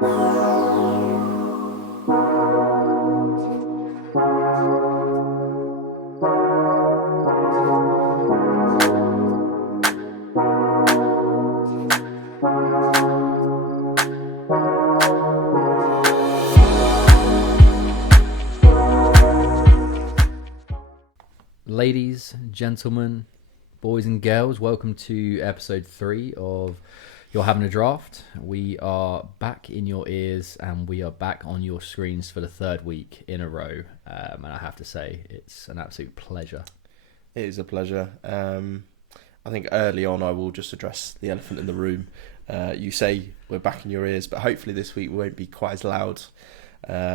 Ladies, gentlemen, boys and girls, welcome to episode 3 of You're Having a Draft. We are back in your ears and we are back on your screens for the third week in a row. And I have to say, it's an absolute pleasure. It is a pleasure. I think early on I will just address the elephant in the room. You say we're back in your ears, but hopefully this week we won't be quite as loud.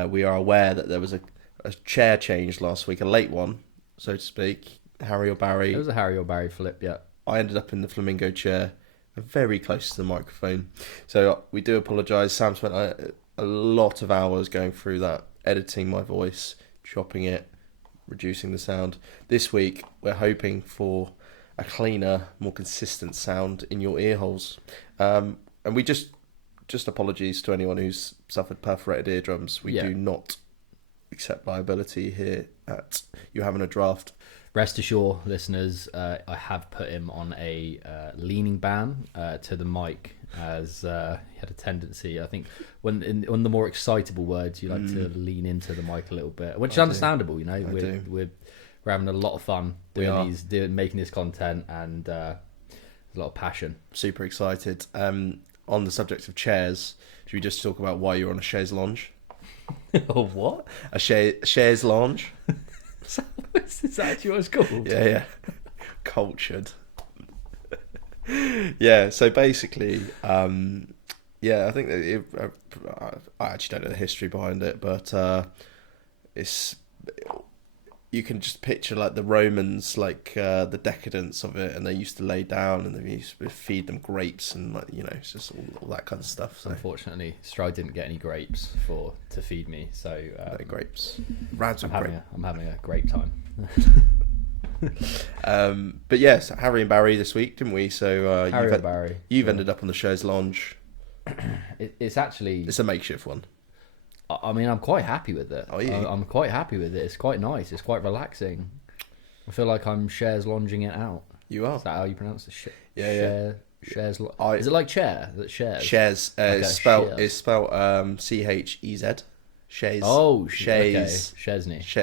We are aware that there was a chair change last week, a late one, so to speak. Harry or Barry. It was a Harry or Barry flip, yeah. I ended up in the flamingo chair, very close to the microphone. So we do apologise. Sam spent a lot of hours going through that, editing my voice, chopping it, reducing the sound. This week, we're hoping for a cleaner, more consistent sound in your ear holes. And we just apologies to anyone who's suffered perforated eardrums. We do not accept liability here at You're Having a Draft. Rest assured, listeners, I have put him on a leaning ban to the mic, as he had a tendency, I think, on the more excitable words, you like to lean into the mic a little bit, which is understandable, you know. We're having a lot of fun making this content, and a lot of passion. Super excited. On the subject of chairs, should we just talk about why you're on a chaise lounge? Oh, what? A chaise lounge? Is that actually what it's called? Yeah. Cultured. Yeah, so basically, I think that I actually don't know the history behind it, but it's... You can just picture like the Romans, like the decadence of it, and they used to lay down and they used to feed them grapes and, like, you know, it's just all that kind of stuff. So. Unfortunately, Stride didn't get any grapes to feed me, so no grapes. I'm having a great time. But yes, Harry and Barry this week, didn't we? So Harry and Barry. You've ended up on the chaise lounge. It's a makeshift one. I mean, I'm quite happy with it. Oh, yeah. I'm quite happy with it. It's quite nice. It's quite relaxing. I feel like I'm chaise lounging it out. You are. Is that how you pronounce it? Yeah. Shares. Is it like chair? That shares. Shares. It's spelled CHEZ. Chaise. Oh, chaise. Okay.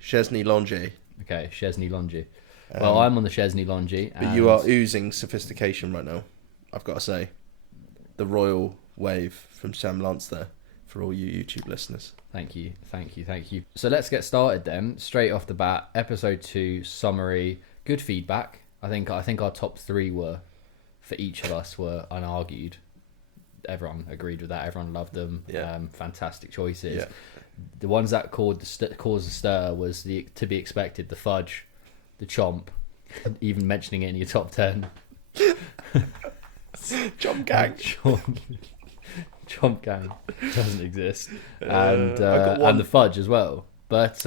Chesney Longe. Okay, Chesney Longe. Well, I'm on the Chesney Longe. But you are oozing sophistication right now, I've got to say. The royal wave from Sam Lance there, for all you YouTube listeners. Thank you. So let's get started then. Straight off the bat, episode 2 summary. Good feedback. I think our top 3 were, for each of us, were unargued. Everyone agreed with that. Everyone loved them. Yeah. Fantastic choices. Yeah. The ones that caused the stir was to be expected, the fudge, the chomp, even mentioning it in your top 10. Chomp gang. Chomp gang doesn't exist, and the fudge as well. But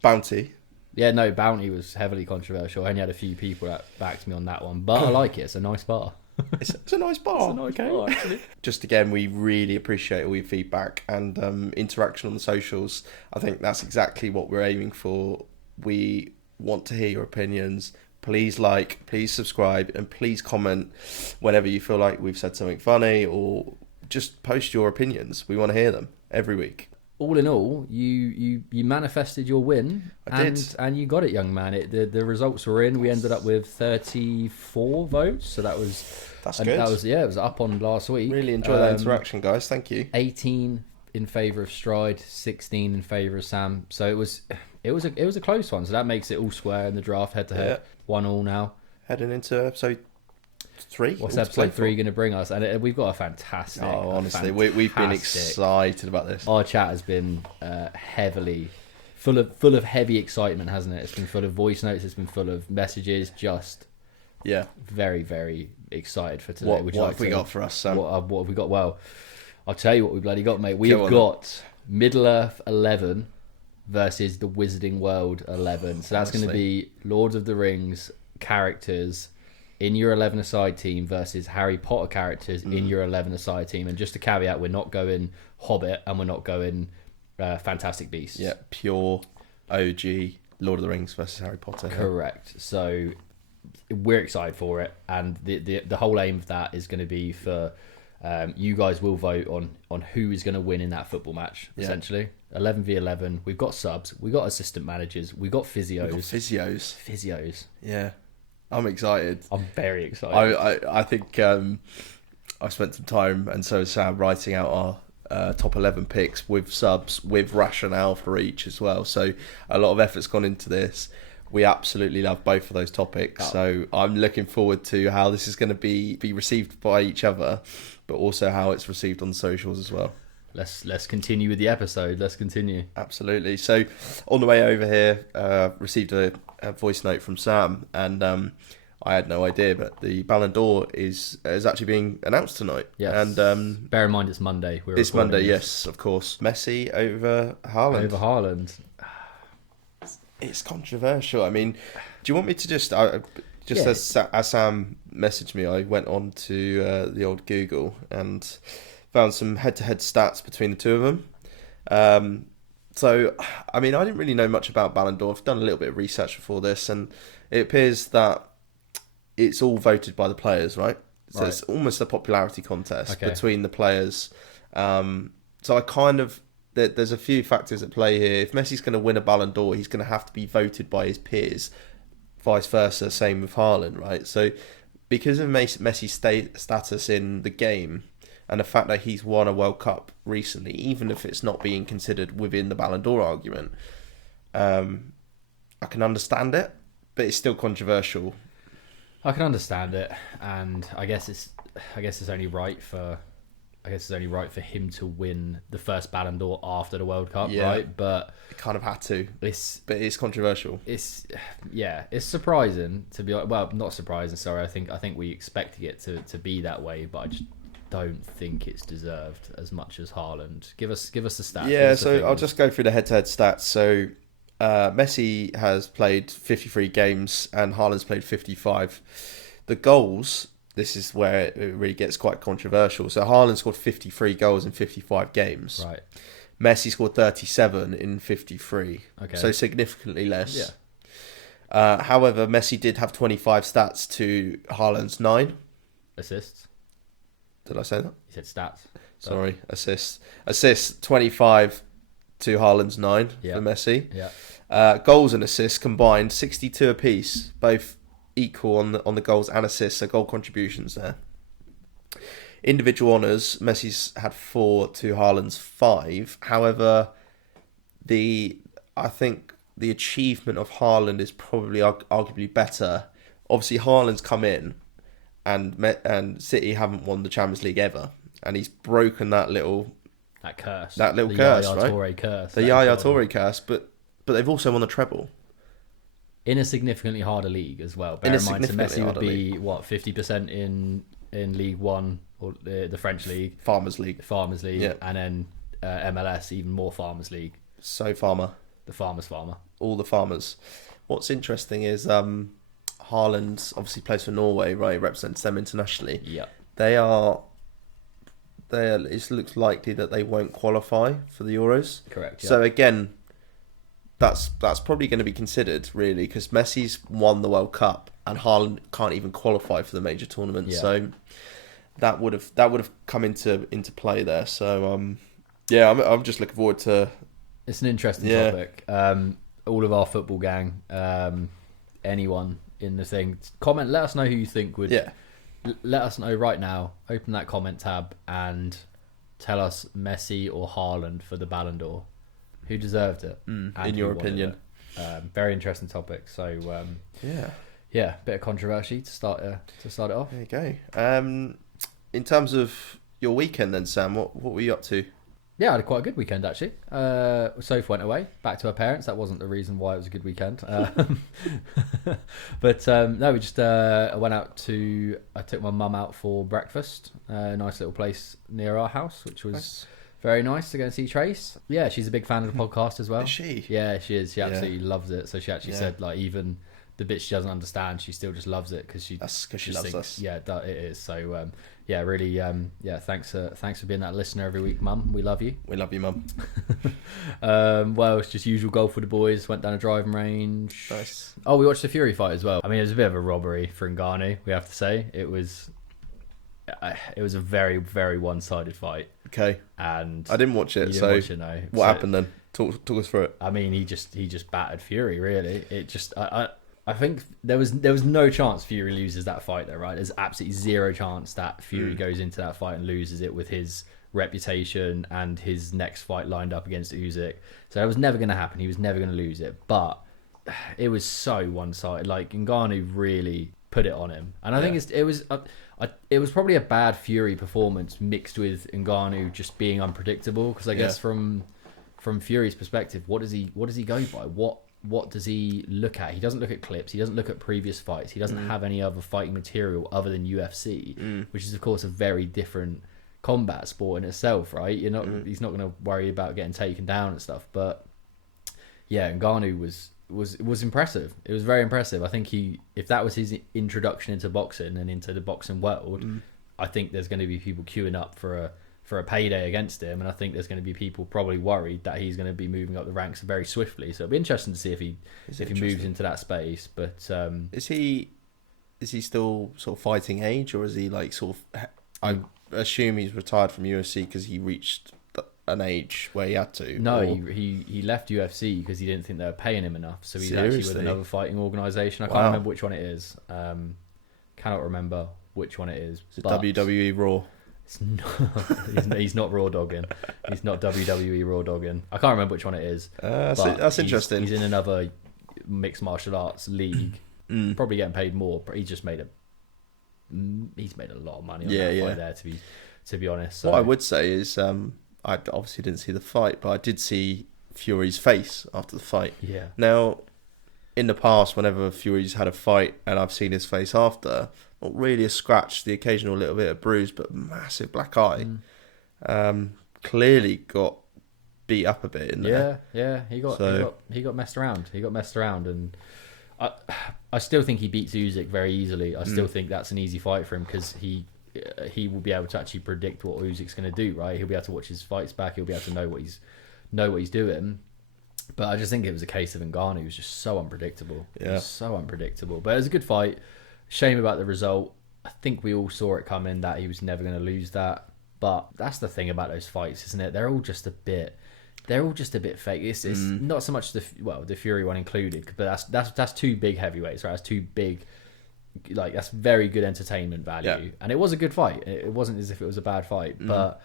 Bounty. Yeah, no, Bounty was heavily controversial. I only had a few people that backed me on that one, but I like it. It's a nice bar. It's a nice bar. It's a nice bar, actually. Just again, we really appreciate all your feedback and interaction on the socials. I think that's exactly what we're aiming for. We want to hear your opinions. Please like, please subscribe, and please comment whenever you feel like we've said something funny, or just post your opinions. We want to hear them every week. All in all, you manifested your win. I did. And you got it, young man. The results were in. We ended up with 34 votes, so that's good. It was up on last week. Really enjoy that interaction, guys. Thank you. 18 in favour of Stride, 16 in favour of Sam. So it was a close one. So that makes it all square in the draft, head to head. 1-1 now. Heading into episode 3. What's episode 3 going to bring us? And we've got a fantastic. Oh, honestly, we've been excited about this. Our chat has been heavily full of heavy excitement, hasn't it? It's been full of voice notes. It's been full of messages. Just very, very excited for today. What have we got for us, Sam? What have we got? Well, I'll tell you what we bloody got, mate. We've got Middle Earth 11 versus the Wizarding World 11. So that's going to be Lord of the Rings characters in your 11-a-side team versus Harry Potter characters in your 11-a-side team. And just a caveat, we're not going Hobbit and we're not going Fantastic Beasts. Yeah, pure OG Lord of the Rings versus Harry Potter. Correct. So we're excited for it, and the whole aim of that is going to be for you guys will vote on who is going to win in that football match, essentially. 11v11. We've got subs, we've got assistant managers, we've got physios. Physios. Yeah. I'm excited. I'm very excited. I think I spent some time, and so has Sam, writing out our top 11 picks with subs, with rationale for each as well. So a lot of effort's gone into this. We absolutely love both of those topics. So I'm looking forward to how this is going to be received by each other, but also how it's received on socials as well. Let's continue with the episode. Let's continue. Absolutely. So on the way over here, received a voice note from Sam, and I had no idea, but the Ballon d'Or is actually being announced tonight. Yes. And bear in mind it's Monday. It's Monday, yes, of course. Messi over Haaland. It's controversial. I mean, do you want me to just as Sam messaged me, I went on to the old Google and found some head-to-head stats between the two of them. So, I mean, I didn't really know much about Ballon d'Or. I've done a little bit of research before this, and it appears that it's all voted by the players, right? So it's almost a popularity contest between the players. So I kind of... There's a few factors at play here. If Messi's going to win a Ballon d'Or, he's going to have to be voted by his peers. Vice versa, same with Haaland, right? So because of Messi's status in the game and the fact that he's won a World Cup recently, even if it's not being considered within the Ballon d'Or argument, I can understand it, but it's still controversial. I can understand it, and I guess it's only right for him to win the first Ballon d'Or after the World Cup, right? But it kind of had to. But it's controversial. It's surprising to be, well, not surprising. Sorry, I think we expected it to be that way, but I just don't think it's deserved as much as Haaland. Give us the stats. Yeah, so I'll just go through the head-to-head stats. So Messi has played 53 games and Haaland's played 55. The goals. This is where it really gets quite controversial. So Haaland scored 53 goals in 55 games. Right. Messi scored 37 in 53. Okay. So significantly less. Yeah. However, Messi did have 25 stats to Haaland's 9. Assists. Did I say that? You said stats. Sorry, assists. Assists 25 to Haaland's 9 for Messi. Yeah. Goals and assists combined 62 apiece, both equal on the goals and assists, so goal contributions there. Individual honours, Messi's had 4 to Haaland's 5. However, I think the achievement of Haaland is probably arguably better. Obviously, Haaland's come in, and City haven't won the Champions League ever, and he's broken that curse, right? The Yaya Toure curse, but they've also won the treble. In a significantly harder league as well. Bear in mind, so Messi would be, 50% in League One, or the French League. Farmers League. Yeah. And then MLS, even more Farmers League. So farmer. The farmer's farmer. All the farmers. What's interesting is Haaland obviously plays for Norway, right? He represents them internationally. Yeah. It looks likely that they won't qualify for the Euros. Correct. Yeah. So again, that's probably going to be considered, really, because Messi's won the World Cup and Haaland can't even qualify for the major tournament. Yeah. So that would have come into play there. So I'm just looking forward to. It's an interesting topic. All of our football gang, anyone in the thing, comment. Let us know who you think would. Yeah. Let us know right now. Open that comment tab and tell us Messi or Haaland for the Ballon d'Or. Who deserved it? In your opinion. Very interesting topic. So bit of controversy to start it off. There you go. In terms of your weekend then, Sam, what were you up to? Yeah, I had quite a good weekend actually. Soph went away back to her parents. That wasn't the reason why it was a good weekend. But no, we just I went out I took my mum out for breakfast. A nice little place near our house, which was very nice to go and see Trace. Yeah, she's a big fan of the podcast as well. Is she? Yeah, she is. She absolutely loves it. So she actually said, like, even the bit she doesn't understand, she still just loves it because she loves thinks, us. Yeah, it is. So really, thanks for being that listener every week, Mum. We love you. We love you, Mum. Well, it's just usual golf with the boys. Went down a driving range. Nice. Oh, we watched the Fury fight as well. I mean, it was a bit of a robbery for Ngannou, we have to say. It was a very, very one-sided fight. Okay. And I didn't watch it. So watch it, no. What happened then? Talk us through it. I mean, he just battered Fury. Really, it just I think there was no chance Fury loses that fight though, right? There's absolutely zero chance that Fury goes into that fight and loses it with his reputation and his next fight lined up against Usyk. So it was never going to happen. He was never going to lose it. But it was so one-sided. Like Ngannou really put it on him, and I think it was probably a bad Fury performance mixed with Ngannou just being unpredictable. Because I guess from Fury's perspective, what does he go by? What does he look at? He doesn't look at clips. He doesn't look at previous fights. He doesn't have any other fighting material other than UFC, which is of course a very different combat sport in itself, right? He's not going to worry about getting taken down and stuff. But yeah, Ngannou was impressive. It was very impressive. I think if that was his introduction into boxing and into the boxing world, I think there's going to be people queuing up for a payday against him, and I think there's going to be people probably worried that he's going to be moving up the ranks very swiftly. So it'll be interesting to see if he moves into that space. But is he still sort of fighting age, or is he like sort of? I assume he's retired from UFC because he reached an age where he had to. No, he left UFC because he didn't think they were paying him enough. So he's actually with another fighting organisation. I can't remember which one it is. Cannot remember which one it is. Is it WWE Raw? It's not, he's not raw dogging. He's not WWE raw dogging. I can't remember which one it is. That's interesting. He's in another mixed martial arts league, probably getting paid more. But he's made a lot of money on that fight there. To be honest, so. What I would say is, I obviously didn't see the fight, but I did see Fury's face after the fight. Yeah. Now, in the past, whenever Fury's had a fight and I've seen his face after, not really a scratch, the occasional little bit of bruise, but massive black eye. Clearly got beat up a bit in there. Yeah. He got messed around. And I still think he beats Usyk very easily. I still think that's an easy fight for him because he will be able to actually predict what Usyk's going to do. Right, he'll be able to watch his fights back. He'll be able to know what he's doing. But I just think it was a case of Ngannou was just so unpredictable. Yeah, so unpredictable. But it was a good fight. Shame about the result. I think we all saw it coming that he was never going to lose that. But that's the thing about those fights, isn't it? They're all just a bit fake. It's not so much the Fury one included, but that's two big heavyweights, right? That's two big, like, that's very good entertainment value. Yeah. And it was a good fight. It wasn't as if it was a bad fight, but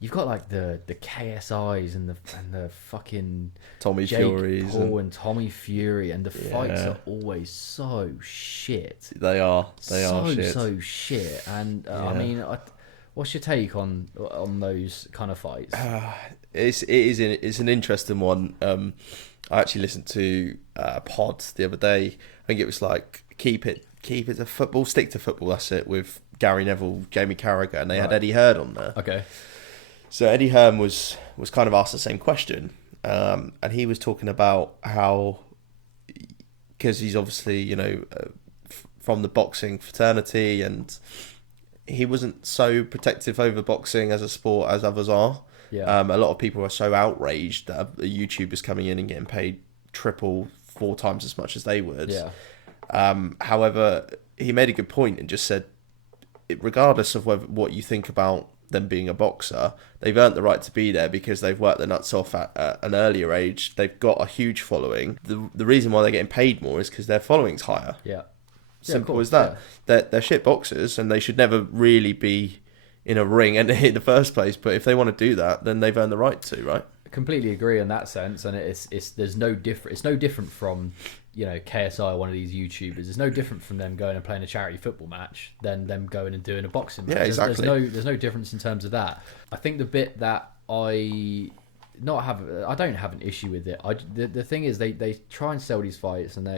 you've got like the KSIs and the fucking Tommy Jake Furies Paul and Tommy Fury, and the fights are always so shit. They are shit. So shit. And I mean, what's your take on those kind of fights? It's an interesting one. I actually listened to a pod the other day. I think it was like keep it to football, stick to football. That's it, with Gary Neville, Jamie Carragher, and they had Eddie Hearn on there. Okay. So Eddie Hearn was kind of asked the same question, and he was talking about how, because he's obviously from the boxing fraternity, and he wasn't so protective over boxing as a sport as others are. Yeah. A lot of people are so outraged that a YouTuber's coming in and getting paid 4 times as much as they would. Yeah. However, he made a good point and just said, regardless of what you think about them being a boxer, they've earned the right to be there because they've worked their nuts off at an earlier age. They've got a huge following. The reason why they're getting paid more is because their following's higher. Yeah. Simple as that. Yeah. They're shit boxers and they should never really be in a ring and in the first place. But if they want to do that, then they've earned the right to, right? I completely agree in that sense, and there's no different. It's no different from KSI, one of these YouTubers. It's no different from them going and playing a charity football match than them going and doing a boxing match. Yeah, exactly. There's no difference in terms of that. I think the bit that I don't have an issue with it. The thing is they try and sell these fights, and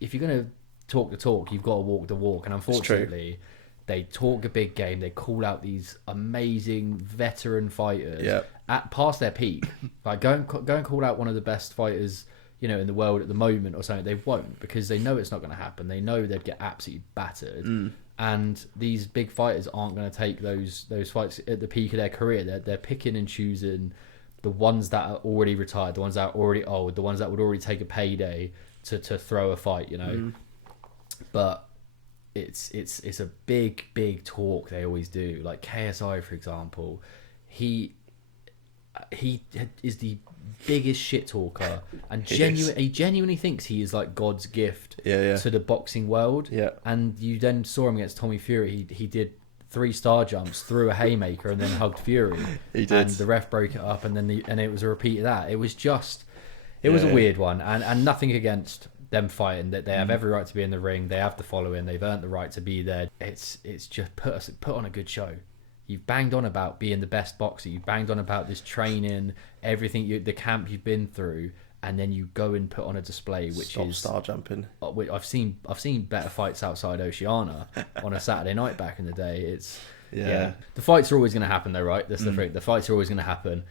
if you're going to talk the talk, you've got to walk the walk. And unfortunately, they talk a big game. They call out these amazing veteran fighters at past their peak. Like go and call out one of the best fighters in the world at the moment or something, they won't, because they know it's not going to happen. They know they'd get absolutely battered. And these big fighters aren't going to take those fights at the peak of their career. They're picking and choosing the ones that are already retired, the ones that are already old, the ones that would already take a payday to throw a fight, But it's a big talk they always do. Like KSI, for example, he is the biggest shit talker, and he genuinely thinks he is like God's gift to the boxing world. And you then saw him against Tommy Fury. He did 3 star jumps, threw a haymaker, and then hugged Fury. He did, and the ref broke it up, and then it was a repeat of that. It was a weird one, and nothing against them fighting. That they have every right to be in the ring. They have the following. They've earned the right to be there. It's just put on a good show. You've banged on about being the best boxer. You've banged on about this training, everything, the camp you've been through, and then you go and put on a display which is star jumping. I've seen better fights outside Oceania on a Saturday night back in the day. It's the fights are always going to happen though, right? That's the thing. The fights are always going to happen.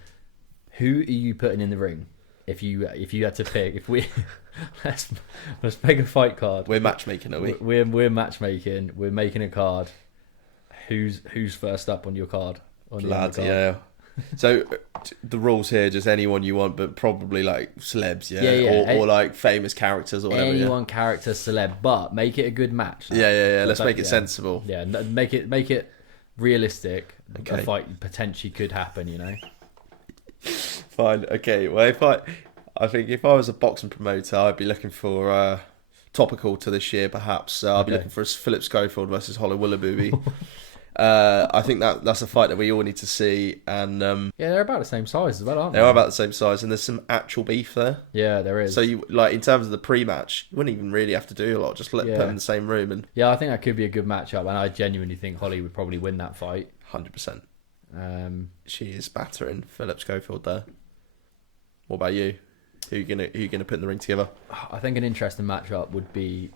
Who are you putting in the ring? If you had to pick, if we let's make a fight card. We're matchmaking, are we? We're matchmaking. We're making a card. Who's first up on your card? Lads, yeah. So the rules here, just anyone you want, but probably like celebs, or like famous characters or whatever. Anyone, character, celeb, but make it a good match. Let's make it sensible. Yeah, make it realistic. Okay. A fight potentially could happen, Fine. Okay. Well, I think if I was a boxing promoter, I'd be looking for topical to this year, perhaps. I'd be looking for Philip Schofield versus Hollow Willoughby. I think that's a fight that we all need to see, and they're about the same size as well, aren't they? They are about the same size, and there's some actual beef there. Yeah, there is. So you in terms of the pre-match, you wouldn't even really have to do a lot. Just put them in the same room, and I think that could be a good matchup, and I genuinely think Holly would probably win that fight. 100%. She is battering Philip Schofield there. What about you? Who you gonna put in the ring together? I think an interesting matchup would be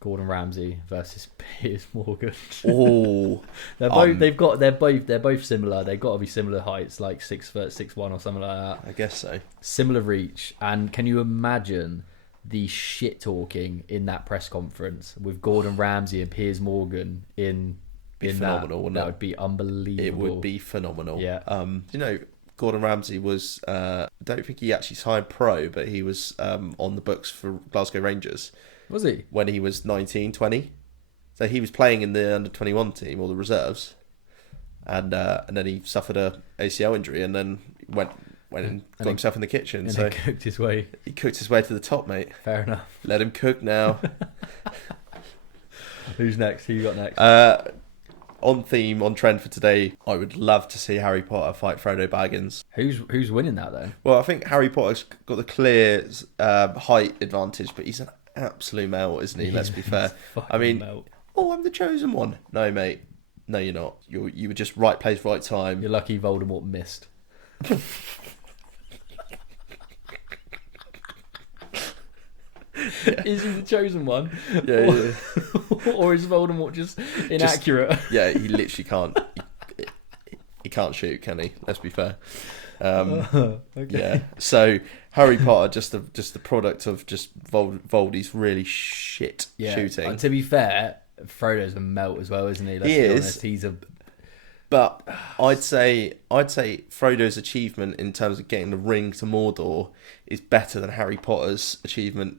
Gordon Ramsay versus Piers Morgan. Oh, they're both similar. They've got to be similar heights, like 6 foot, 6'1" or something like that. I guess so. Similar reach, and can you imagine the shit talking in that press conference with Gordon Ramsay and Piers Morgan in phenomenal, wouldn't it? That would be unbelievable. It would be phenomenal. Yeah. Gordon Ramsay was, I don't think he actually signed pro, but he was on the books for Glasgow Rangers. Was he? When he was 19, 20. So he was playing in the under-21 team, or the reserves. And then he suffered a ACL injury, and then went and got himself in the kitchen. And so he cooked his way. He cooked his way to the top, mate. Fair enough. Let him cook now. Who's next? Who you got next? On theme, on trend for today, I would love to see Harry Potter fight Frodo Baggins. Who's winning that then? Well, I think Harry Potter's got the clear height advantage, but he's an absolute melt, isn't he? Let's be fair. I mean, I'm the chosen one. No, mate. No, you're not. You were just right place, right time. You're lucky Voldemort missed. Yeah. Is he the chosen one? Yeah. Or is Voldemort just inaccurate? He literally can't. He can't shoot, can he? Let's be fair. Okay. Yeah. So Harry Potter, just the product of just Voldy's really shit shooting. And to be fair, Frodo's a melt as well, isn't he? Let's be honest. He's a. But I'd say Frodo's achievement in terms of getting the ring to Mordor is better than Harry Potter's achievement,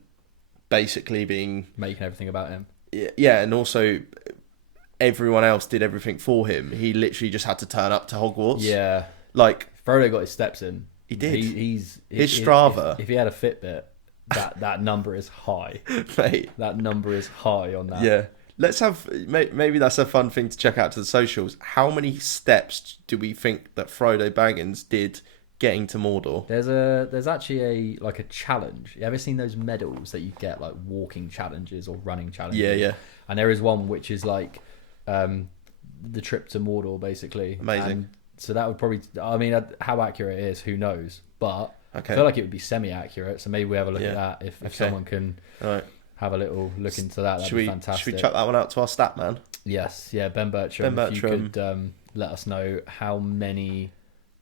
basically being making everything about him. Yeah, and also everyone else did everything for him. He literally just had to turn up to Hogwarts. Yeah, like Frodo got his steps in. He did. His Strava. If he had a Fitbit, that number is high. Mate, that number is high on that. Yeah. Let's have, maybe that's a fun thing to check out to the socials. How many steps do we think that Frodo Baggins did getting to Mordor? There's actually a challenge. You ever seen those medals that you get, like walking challenges or running challenges? Yeah. And there is one which is like the trip to Mordor, basically. Amazing. And so that would probably, I mean, how accurate it is, who knows? But okay. I feel like it would be semi-accurate. So maybe we have a look at that if someone can. All right. Have a little look into that. That'd be fantastic. Should we chuck that one out to our stat man? Yes, Ben Bertram. If you could let us know how many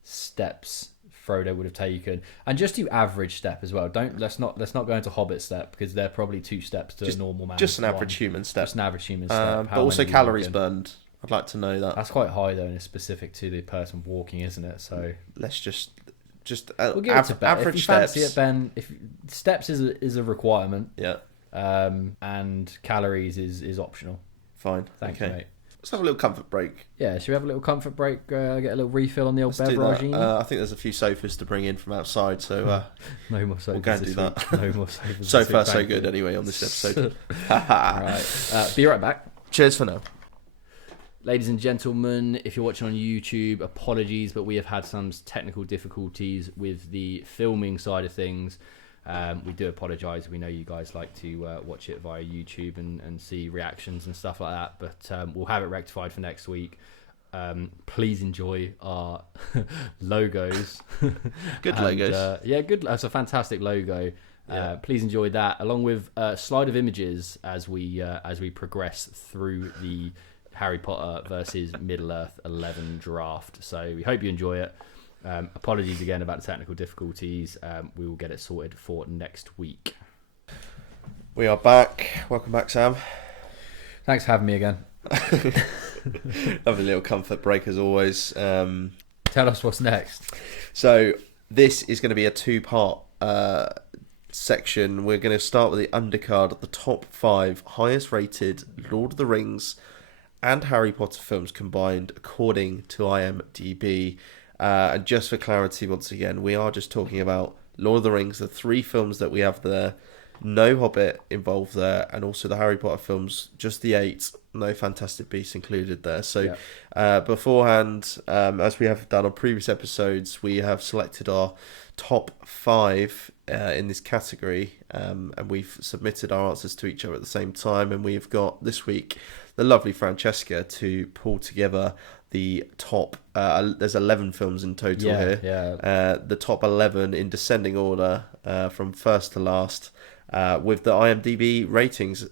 steps Frodo would have taken, and just do average step as well. Let's not go into Hobbit step, because they're probably 2 steps to a normal man. Just an average human step. Just an average human step. But also calories burned. I'd like to know that. That's quite high though, and it's specific to the person walking, isn't it? So let's just we'll give it to Ben. average if you steps. fancy it, Ben, if steps is a requirement. Yeah. And calories is optional. Fine. Thank you, mate. Let's have a little comfort break. Yeah, should we have a little comfort break? Get a little refill on the old beverage. I think there's a few sofas to bring in from outside, so no more sofas. We'll go and do that. No more sofas. So far, so good. Anyway, on this episode. Right. Be right back. Cheers for now. Ladies and gentlemen, if you're watching on YouTube, apologies, but we have had some technical difficulties with the filming side of things. We do apologise. We know you guys like to watch it via YouTube and see reactions and stuff like that, but we'll have it rectified for next week. Please enjoy our logos. Good logos. Yeah, good. That's a fantastic logo. Yeah. Please enjoy that, along with a slide of images as we progress through the Harry Potter versus Middle-earth 11 draft. So we hope you enjoy it. Apologies again about the technical difficulties. We will get it sorted for next week. We are back. Welcome back, Sam. Thanks for having me again. Have a little comfort break as always. Tell us what's next. So this is going to be a 2-part section. We're going to start with the undercard, the top 5 highest rated Lord of the Rings and Harry Potter films combined according to IMDb. And just for clarity, once again, we are just talking about Lord of the Rings, the 3 films that we have there, no Hobbit involved there, and also the Harry Potter films, just the 8, no Fantastic Beasts included there. So beforehand, as we have done on previous episodes, we have selected our top 5 in this category, and we've submitted our answers to each other at the same time, and we've got this week the lovely Francesca to pull together the top there's 11 films in total here. The top 11 in descending order from first to last, with the IMDb ratings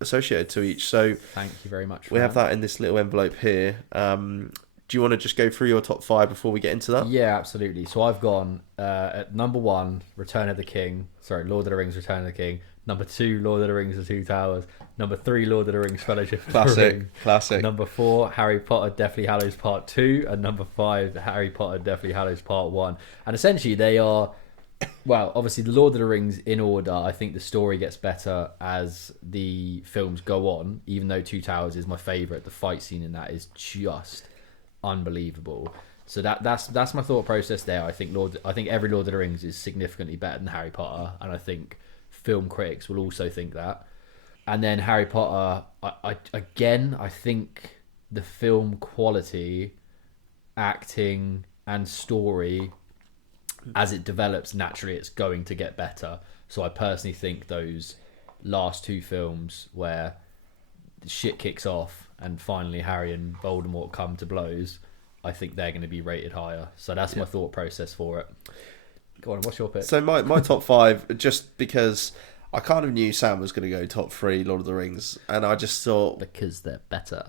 associated to each. So thank you very much for we have that in this little envelope here. Do you want to just go through your top 5 before we get into that? Yeah, absolutely. So I've gone at number 1, Return of the King. Sorry, Lord of the Rings, Return of the King. Number 2, Lord of the Rings, The Two Towers. Number 3, Lord of the Rings, Fellowship of the Ring. Classic. Number 4, Harry Potter, Deathly Hallows Part 2. And number 5, Harry Potter, Deathly Hallows Part 1. And essentially they are, well, obviously the Lord of the Rings in order. I think the story gets better as the films go on, even though Two Towers is my favourite. The fight scene in that is just unbelievable. So that's my thought process there. I think every Lord of the Rings is significantly better than Harry Potter, and I think film critics will also think that. And then Harry Potter, I think the film quality, acting and story, as it develops naturally, it's going to get better. So I personally think those last 2 films where shit kicks off and finally Harry and Voldemort come to blows, I think they're going to be rated higher. So that's my thought process for it. Go on, what's your pick? So my top 5, just because I kind of knew Sam was going to go top 3 Lord of the Rings, and I just thought because they're better.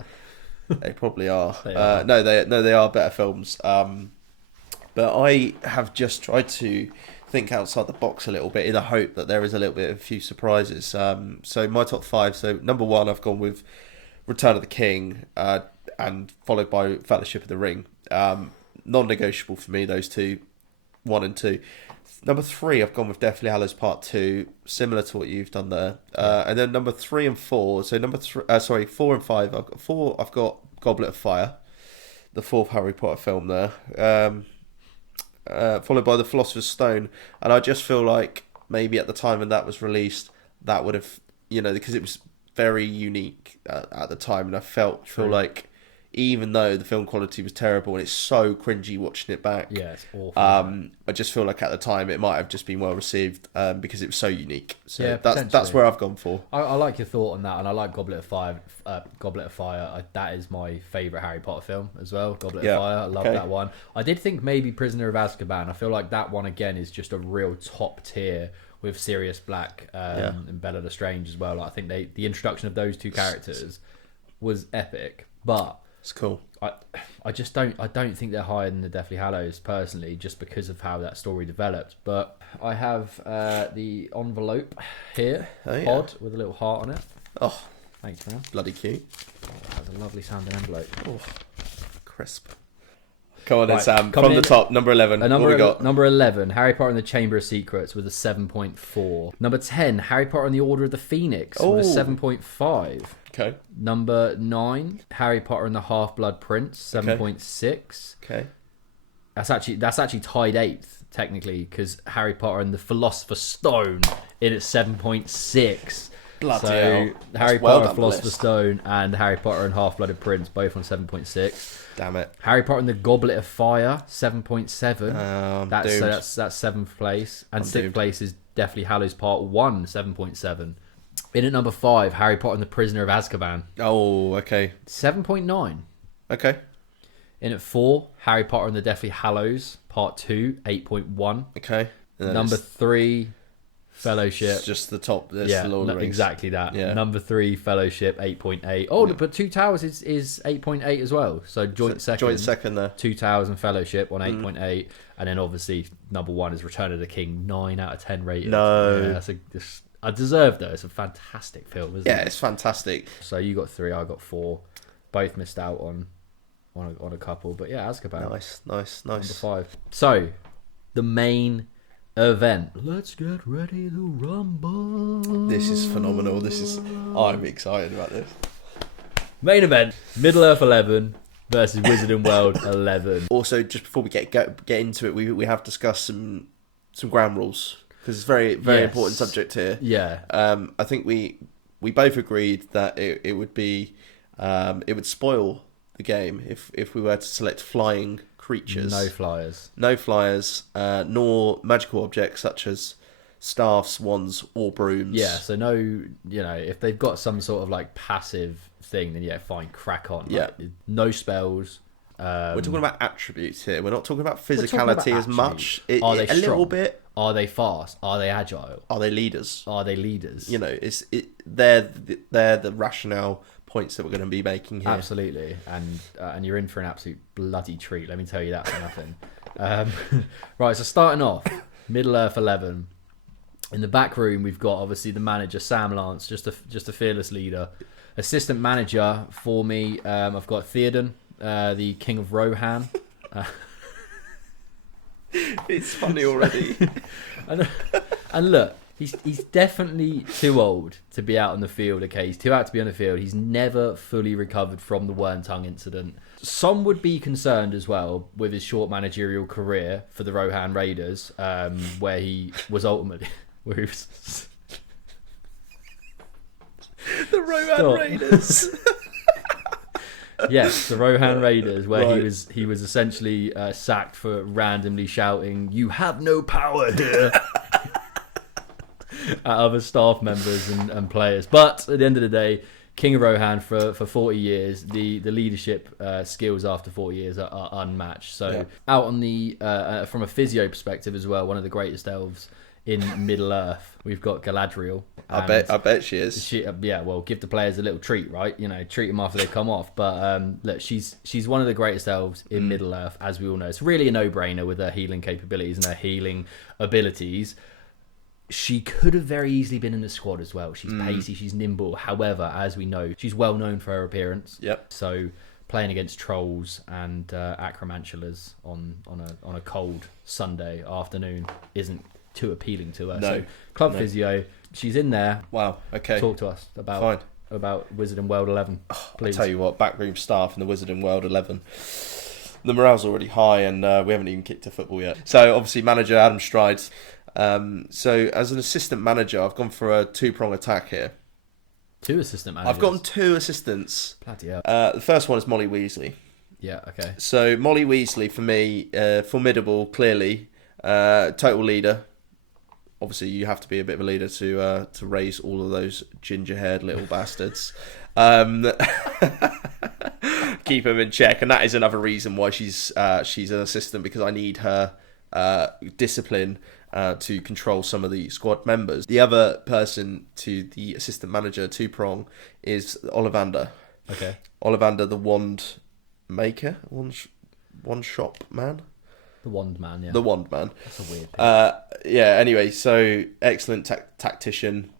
They probably are. They are. No, they are better films. But I have just tried to think outside the box a little bit in the hope that there is a little bit of a few surprises. So my top 5. So number 1, I've gone with Return of the King, and followed by Fellowship of the Ring. Non-negotiable for me, those 2, 1 and 2. Number 3, I've gone with Deathly Hallows Part 2, similar to what you've done there. And then number 3 and 4. So 4 and 5. I've got Goblet of Fire, the 4th Harry Potter film there. Followed by The Philosopher's Stone. And I just feel like maybe at the time when that was released, that would have, because it was very unique at the time, and I feel like even though the film quality was terrible and it's so cringy watching it back, it's awful. I just feel like at the time it might have just been well received because it was so unique. So yeah, that's where I've gone for. I like your thought on that, and I like Goblet of Fire. That is my favourite Harry Potter film as well. Goblet of Fire, I love that one. I did think maybe Prisoner of Azkaban. I feel like that one again is just a real top tier with Sirius Black and Bella Lestrange as well. Like, I think the introduction of those 2 characters was epic, but It's cool. I just don't think they're higher than the Deathly Hallows personally, just because of how that story developed. But I have the envelope here, pod with a little heart on it. Oh, thanks, man. Bloody cute. Oh, that was a lovely sounding envelope. Oh, crisp. Come on then, Right, Sam. From the top, number 11. What we got? Number 11, Harry Potter and the Chamber of Secrets with a 7.4. Number 10, Harry Potter and the Order of the Phoenix with a 7.5. Okay. Number 9, Harry Potter and the Half-Blood Prince, 7.6. Okay. That's actually tied 8th, technically, because Harry Potter and the Philosopher's Stone in at 7.6. Bloody so hell. Harry Well Potter, done, Philosopher's Stone, and Harry Potter and Half-Blooded Prince, both on 7.6. Damn it. Harry Potter and the Goblet of Fire, 7.7. That's That's 7th place. And 6th doomed. place is Deathly Hallows Part 1, 7.7. In at number 5, Harry Potter and the Prisoner of Azkaban. Oh, okay. 7.9. Okay. In at 4, Harry Potter and the Deathly Hallows Part 2, 8.1. Okay. Number 3, Fellowship. It's just the top. Yeah, the Lord of the Rings. exactly that. Yeah. Number 3, Fellowship, 8.8. Oh, but Two Towers is 8.8 as well. So joint second. Joint second there. Two Towers and Fellowship on 8.8. And then obviously number 1 is Return of the King, 9 out of 10 rated. No. Yeah, I deserve though. It's a fantastic film, isn't it? Yeah, it's fantastic. So you got 3, I got 4. Both missed out on a couple. But yeah, Azkaban. Nice. Number 5. So, the main event. Let's get ready to rumble. This is phenomenal. I'm excited about this. Main event. Middle-earth 11 versus Wizarding World 11. Also, just before we get into it, we have discussed some ground rules, because it's very important subject here. Yeah. I think we both agreed that it would be it would spoil the game if we were to select flying creatures. No flyers, nor magical objects such as staffs, wands, or brooms. Yeah, so no, if they've got some sort of like passive thing, then yeah, fine, crack on. Yeah. Like, no spells. We're talking about attributes here. We're not talking about physicality as much. Are they a little strong? bit. Are they fast? Are they agile? Are they leaders? They're the rationale points that we're going to be making here. Absolutely, and you're in for an absolute bloody treat. Let me tell you that for nothing. Right, so starting off, Middle Earth 11. In the back room, we've got obviously the manager Sam Lance, just a fearless leader. Assistant manager for me, I've got Theoden, the King of Rohan. It's funny already. and look, he's definitely too old to be out on the field. Okay, he's too out to be on the field. He's never fully recovered from the Wormtongue incident. Some would be concerned as well with his short managerial career for the Rohan Raiders, where he was ultimately the Rohan Raiders. Yes, the Rohan Raiders, where Right. he was essentially sacked for randomly shouting, "You have no power here," at other staff members and players. But at the end of the day, King of Rohan for 40 years, the leadership skills after 40 years are unmatched. So Yeah. out on the from a physio perspective as well, one of the greatest elves in Middle Earth, we've got Galadriel. I bet she is. Give the players a little treat, right? Treat them after they come off. But look, she's one of the greatest elves in Middle Earth, as we all know. It's really a no-brainer with her healing capabilities and her healing abilities. She could have very easily been in the squad as well. She's pacey, she's nimble. However, as we know, she's well known for her appearance. Yep. So playing against trolls and acromantulas on a cold Sunday afternoon isn't too appealing to her. No. So club physio, she's in there. Wow. Okay. Talk to us about Wizarding World 11, please. I'll tell you what, backroom staff in the Wizarding World 11. The morale's already high, and we haven't even kicked a football yet. So obviously, manager Adam Strides. So as an assistant manager, I've gone for a 2-prong attack here. 2 assistant managers. I've gotten 2 assistants. Bloody hell. The first one is Molly Weasley. Yeah. Okay. So Molly Weasley for me, formidable, clearly, total leader. Obviously, you have to be a bit of a leader to raise all of those ginger-haired little bastards. Keep them in check, and that is another reason why she's an assistant, because I need her discipline to control some of the squad members. The other person to the assistant manager 2-prong is Ollivander. Okay. Ollivander, the wand maker, one shop man. The Wand Man, yeah. The Wand Man. That's a weird thing. Yeah, anyway, so excellent tactician.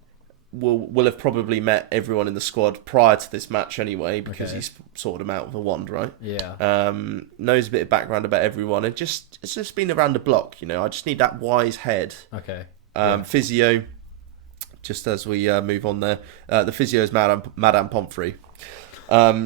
Will have probably met everyone in the squad prior to this match anyway, because he's sorted them out with a wand, right? Yeah. Knows a bit of background about everyone, and it's just been around the block, you know. I just need that wise head. Okay. Physio, just as we move on there, the physio is Madame Pomfrey.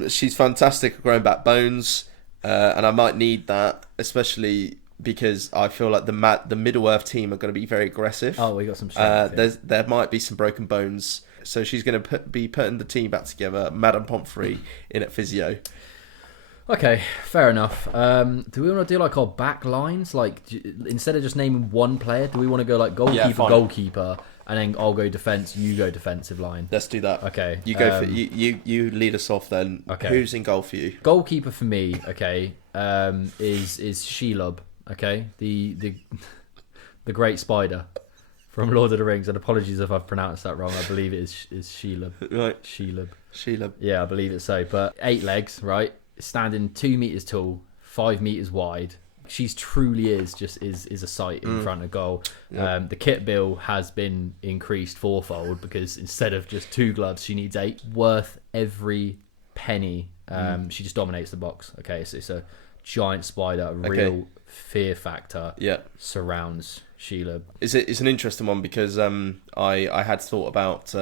She's fantastic at growing back bones, and I might need that, especially because I feel like the Middle Earth team are going to be very aggressive. Oh, we got some strength. There might be some broken bones, so she's going to be putting the team back together. Madame Pomfrey in at physio. Okay, fair enough. Do we want to do like our back lines? Like instead of just naming one player, do we want to go like goalkeeper, and then I'll go defense, you go defensive line? Let's do that. Okay. You go for you lead us off then. Okay. Who's in goal for you? Goalkeeper for me, okay, is Shelob, okay, the Great Spider from Lord of the Rings. And apologies if I've pronounced that wrong. I believe it is Shelob. Right. Shelob. Yeah, I believe it's so. But 8 legs, right? Standing 2 meters tall, 5 meters wide. She's truly is a sight in front of goal. Yep. The kit bill has been increased fourfold because instead of just 2 gloves, she needs 8. Worth every penny. She just dominates the box. Okay, so it's a giant spider. Real fear factor. Yeah, surrounds Sheila. It's an interesting one because I had thought about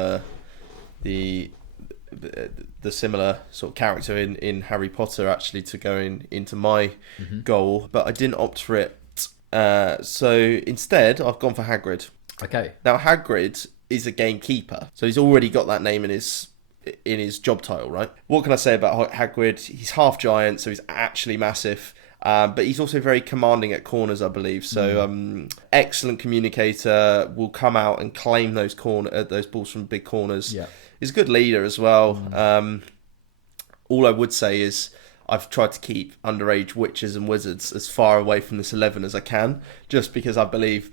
the similar sort of character in Harry Potter actually to go into my goal, but I didn't opt for it. So instead, I've gone for Hagrid. Okay. Now Hagrid is a gamekeeper, so he's already got that name in his job title, right? What can I say about Hagrid? He's half giant, so he's actually massive. But he's also very commanding at corners, I believe. So excellent communicator, will come out and claim those balls from big corners. Yeah. He's a good leader as well. All I would say is I've tried to keep underage witches and wizards as far away from this 11 as I can, just because I believe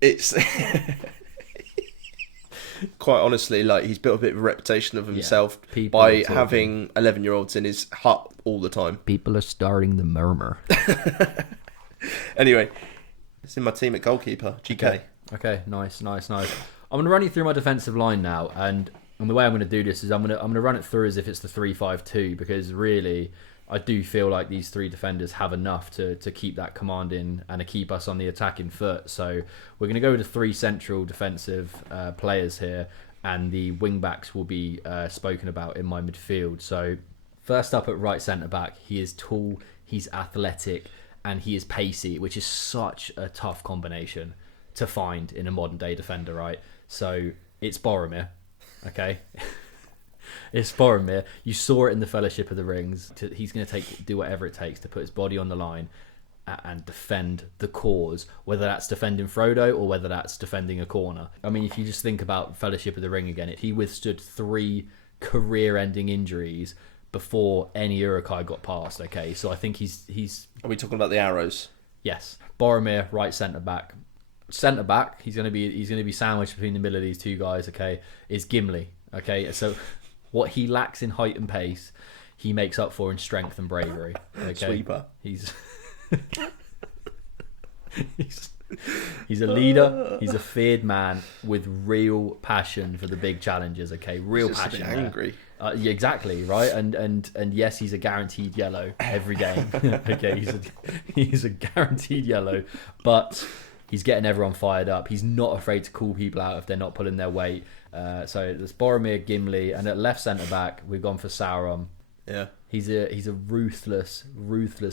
it's... Quite honestly, like he's built a bit of a reputation of himself by having 11-year-olds in his hut all the time. People are starting to murmur. Anyway, it's in my team at goalkeeper, GK. Okay, nice. I'm going to run you through my defensive line now, and the way I'm going to do this is I'm going to run it through as if it's the 3-5-2, because really I do feel like these 3 defenders have enough to keep that command in and to keep us on the attacking foot. So we're going to go with the 3 central defensive players here, and the wing backs will be spoken about in my midfield. So first up at right centre back, he is tall, he's athletic, and he is pacey, which is such a tough combination to find in a modern day defender, right? So it's Boromir, okay? It's Boromir. You saw it in the Fellowship of the Rings. He's going to do whatever it takes to put his body on the line and defend the cause, whether that's defending Frodo or whether that's defending a corner. I mean, if you just think about Fellowship of the Ring again, he withstood 3 career-ending injuries before any Uruk-hai got past. Okay, so I think he's. Are we talking about the arrows? Yes, Boromir, right centre back. Centre back, he's going to be sandwiched between the middle of these 2 guys. Okay, is Gimli. Okay, so what he lacks in height and pace, he makes up for in strength and bravery. Okay, Sweeper. He's a leader. He's a feared man with real passion for the big challenges. Okay, real He's passion. Just a bit angry. Yeah, exactly, right. And yes, he's a guaranteed yellow every game. Okay, he's a guaranteed yellow, but he's getting everyone fired up. He's not afraid to call people out if they're not pulling their weight. So there's Boromir, Gimli, and at left centre back we've gone for Sauron. Yeah, he's a ruthless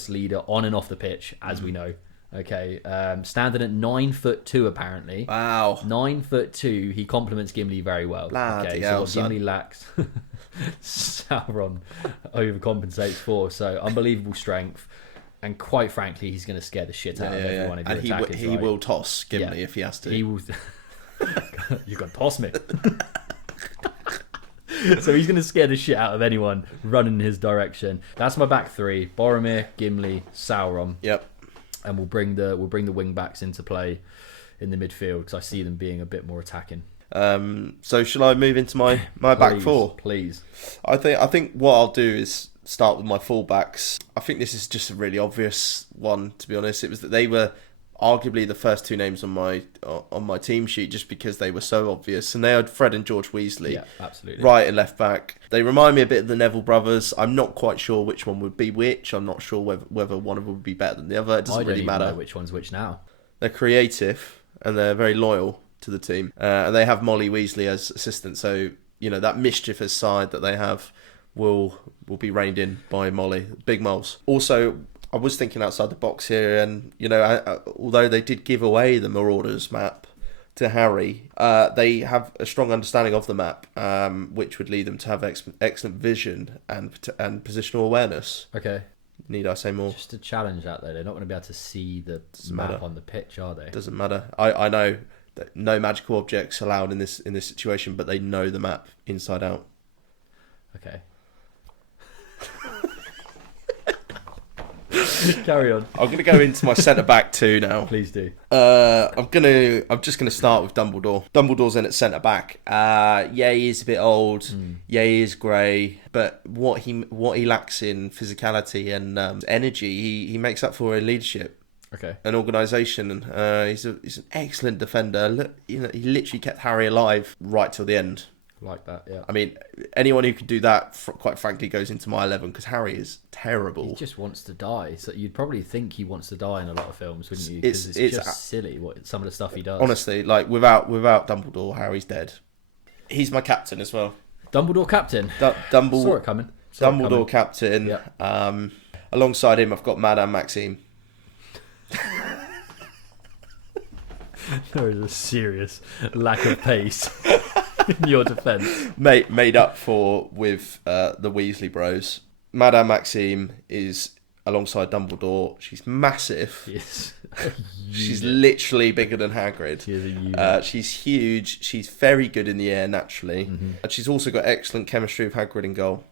leader on and off the pitch, as we know. Okay, standing at 9'2" apparently. Wow, 9'2". He complements Gimli very well. Bloody so what Gimli lacks, Sauron overcompensates for. So unbelievable strength. And quite frankly, he's going to scare the shit out of everyone. And he will toss Gimli if he has to. He will. You can toss me. So he's going to scare the shit out of anyone running in his direction. That's my back 3: Boromir, Gimli, Sauron. Yep. And we'll bring the wing backs into play in the midfield because I see them being a bit more attacking. So shall I move into my back 4? Please. I think what I'll do is start with my fullbacks. I think this is just a really obvious one, to be honest. It was that they were arguably the first two names on my team sheet just because they were so obvious, and they had Fred and George Weasley, Yeah, absolutely. right and left back. They remind me a bit of the Neville brothers. I'm not quite sure which one would be which. I'm not sure whether one of them would be better than the other. It doesn't really matter. I don't even know which one's which now. They're creative and they're very loyal to the team, and they have Molly Weasley as assistant. So that mischievous side that they have will be reined in by Molly. Big moles. Also, I was thinking outside the box here, and although they did give away the Marauders map to Harry, they have a strong understanding of the map, which would lead them to have excellent vision and positional awareness. Okay. Need I say more? Just a challenge out there. They're not going to be able to see the map on the pitch, are they? Doesn't matter. I know that no magical objects allowed in this situation, but they know the map inside out. Okay. Carry on. I'm going to go into my centre back two now. Please do. I'm just gonna start with Dumbledore. Dumbledore's in at centre back. Yeah, he is a bit old. Yeah, he is grey. But what he lacks in physicality and energy, he makes up for in leadership. Okay. An organisation. He's an excellent defender. Look, he literally kept Harry alive right till the end. Like that, yeah. I mean, anyone who can do that, quite frankly, goes into my 11 because Harry is terrible. He just wants to die. So you'd probably think he wants to die in a lot of films, wouldn't you? Because it's just silly some of the stuff he does. Honestly, like without Dumbledore, Harry's dead. He's my captain as well. Dumbledore captain. Saw it coming. Dumbledore captain. Yep. Alongside him, I've got Madame Maxime. There is a serious lack of pace in your defence. Made up for with the Weasley bros. Madame Maxime is alongside Dumbledore. She's massive. Yes. She's literally bigger than Hagrid. She is a unit. She's huge. She's very good in the air naturally. Mm-hmm. And she's also got excellent chemistry with Hagrid in goal.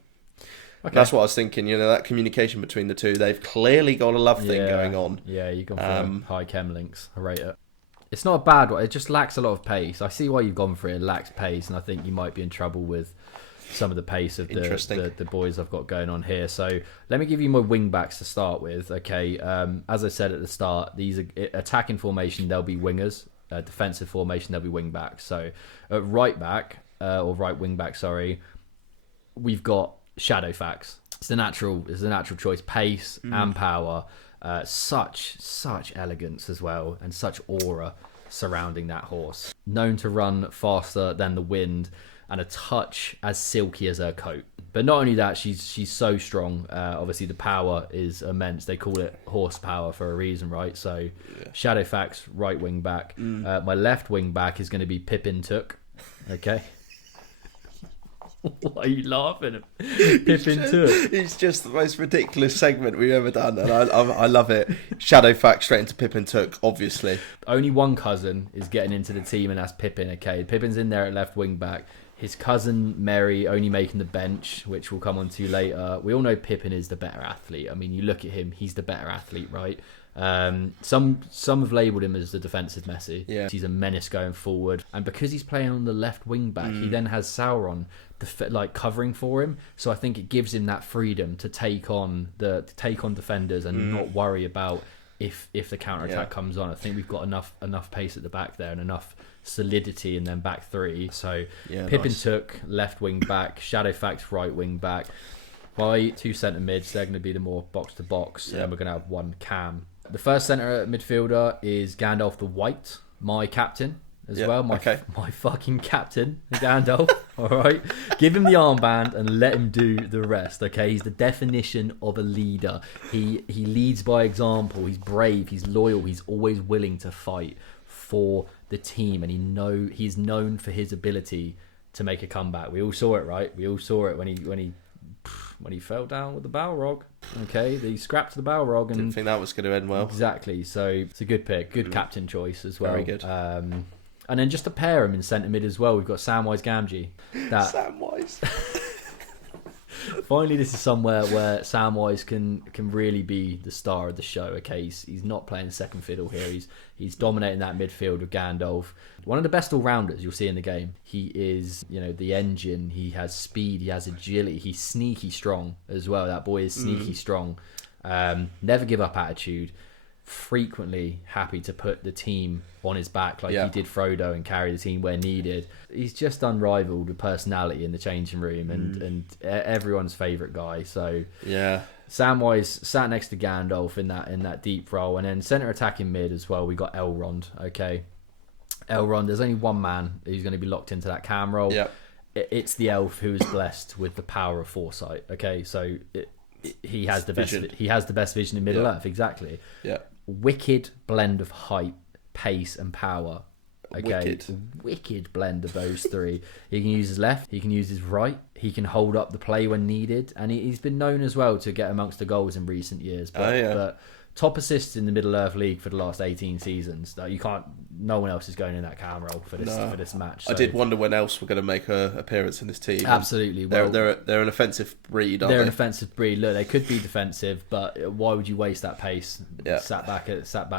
Okay. That's what I was thinking, that communication between the two. They've clearly got a love thing going on. Yeah, you've gone for high chem links. I rate it. It's not a bad one. It just lacks a lot of pace. I see why you've gone for it. It lacks pace, and I think you might be in trouble with some of the pace of the boys I've got going on here. So let me give you my wing backs to start with. Okay, as I said at the start, these are attacking formation. They'll be wingers. Defensive formation. They'll be wing backs. So at right back or right wing back, sorry, we've got Shadowfax. It's the natural choice. Pace and power. Such elegance as well, and such aura surrounding that horse. Known to run faster than the wind, and a touch as silky as her coat. But not only that, she's so strong. Obviously, the power is immense. They call it horsepower for a reason, right? So, yeah. Shadowfax, right wing back. My left wing back is going to be Pippin Took. Okay. Why are you laughing? Pippin Took. It's just the most ridiculous segment we've ever done, and I love it. Shadowfax straight into Pippin Took, obviously. Only one cousin is getting into the team, and that's Pippin. Okay, Pippin's in there at left wing back. His cousin Mary only making the bench, which we'll come on to later. We all know Pippin is the better athlete. I mean, you look at him; he's the better athlete, right? Some have labelled him as the defensive Messi. Yeah. He's a menace going forward, and because he's playing on the left wing back, he then has Sauron covering for him. So I think it gives him that freedom to take on defenders and not worry about if the counter attack comes on. I think we've got enough pace at the back there and enough solidity in them back three. So Pippin Took left wing back, Shadowfax right wing back. My two centre mids, they're going to be the more box to box, and we're going to have one cam. The first centre midfielder is Gandalf the White, my captain as well. My fucking captain, Gandalf. All right, give him the armband and let him do the rest. Okay, he's the definition of a leader. He leads by example. He's brave. He's loyal. He's always willing to fight for the team, and he's known for his ability to make a comeback. We all saw it, right? We all saw it when he fell down with the Balrog. Okay, he scrapped the Balrog and didn't think that was going to end well. Exactly. So it's a good pick, good captain choice as well. Very good. And then just to pair him in centre mid as well, we've got Samwise Gamgee. Samwise. Finally, this is somewhere where Samwise can really be the star of the show. Okay, he's not playing second fiddle here. He's dominating that midfield with Gandalf. One of the best all-rounders you'll see in the game. He is, the engine. He has speed. He has agility. He's sneaky strong as well. That boy is sneaky strong. Never give up attitude. Frequently happy to put the team on his back like he did Frodo and carry the team where needed. He's just unrivaled with personality in the changing room and everyone's favourite guy. So Samwise sat next to Gandalf in that deep role, and then centre attacking mid as well. We got Elrond. Okay, Elrond. There's only one man who's going to be locked into that cam role. Yep. It's the elf who is blessed with the power of foresight. Okay, so he has the best. He has the best vision in Middle Earth. Exactly. Yeah. Wicked blend of height, pace, and power. Okay, wicked blend of those three. He can use his left, he can use his right, he can hold up the play when needed, and he's been known as well to get amongst the goals in recent years. But top assists in the Middle Earth League for the last 18 seasons. No one else is going in that cam role for this match. So. I did wonder when else we're going to make an appearance in this team. Absolutely. They're an offensive breed, aren't they? They're an offensive breed. Look, they could be defensive, but why would you waste that pace? Yeah. Sat back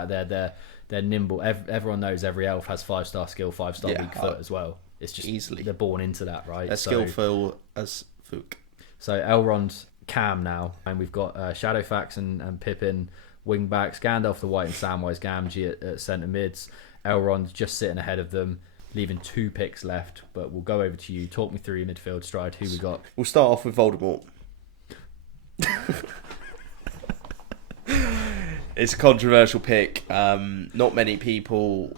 there. They're nimble. Everyone knows every elf has 5-star skill, 5-star weak foot as well. It's just easily they're born into that, right? They're skillful as Fook. So Elrond cam now, and we've got Shadowfax and Pippin wing backs, Gandalf the White and Samwise Gamgee at centre mids. Elrond just sitting ahead of them, leaving 2 picks left. But we'll go over to you. Talk me through your midfield stride. Who we got? We'll start off with Voldemort. It's a controversial pick. Not many people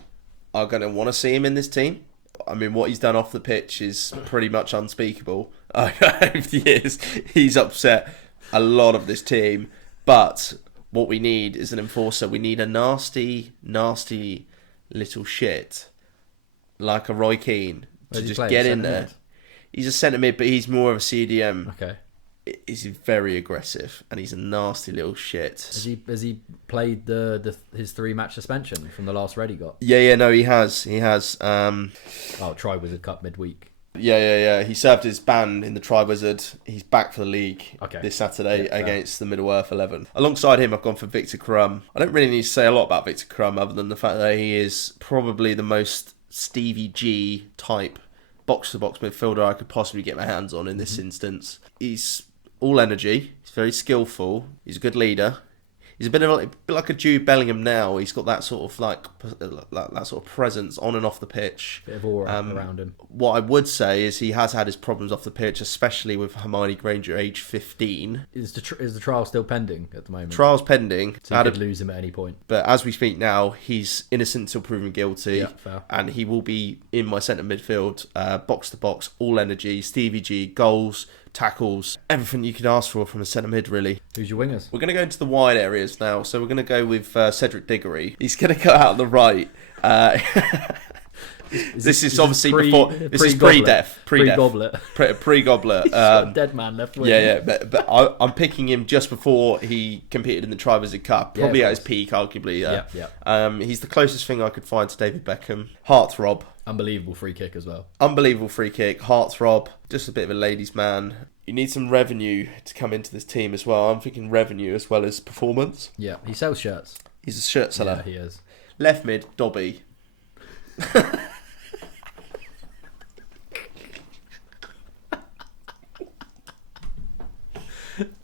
are going to want to see him in this team. I mean, what he's done off the pitch is pretty much unspeakable. Over the years, he's upset a lot of this team. But what we need is an enforcer. We need a nasty, nasty little shit like a Roy Keane to just get in there. He's a centre mid, but he's more of a CDM. Okay. He's very aggressive and he's a nasty little shit. Has he played his 3-match suspension from the last red he got? Yeah, no, he has. Tri-Wizard Cup midweek. Yeah. He served his ban in the Tri-Wizard. He's back for the league this Saturday against the Middle Earth 11. Alongside him, I've gone for Victor Krum. I don't really need to say a lot about Victor Krum other than the fact that he is probably the most Stevie G type box-to-box midfielder I could possibly get my hands on in this instance. He's all energy. He's very skillful. He's a good leader. He's a bit like a Jude Bellingham now. He's got that sort of that sort of presence on and off the pitch. Bit of aura around him. What I would say is he has had his problems off the pitch, especially with Hermione Granger, age 15. Is the trial still pending at the moment? Trial's pending. So you could lose him at any point. But as we speak now, he's innocent until proven guilty. Yeah, fair. And he will be in my centre midfield, box to box, all energy, Stevie G, goals, tackles, everything you could ask for from a centre mid, really. Who's your wingers? We're going to go into the wide areas now. So we're going to go with Cedric Diggory. He's going to cut out on the right. This is obviously before. This is pre-death. Pre-goblet. Pre-goblet. Dead man left wing. Yeah. But I'm picking him just before he competed in the Tri-Wizard Cup. Probably at his peak, arguably. Yeah. He's the closest thing I could find to David Beckham. Heartthrob. Unbelievable free kick as well. Unbelievable free kick. Heartthrob. Just a bit of a ladies' man. You need some revenue to come into this team as well. I'm thinking revenue as well as performance. Yeah, he sells shirts. He's a shirt seller. Yeah, he is. Left mid, Dobby.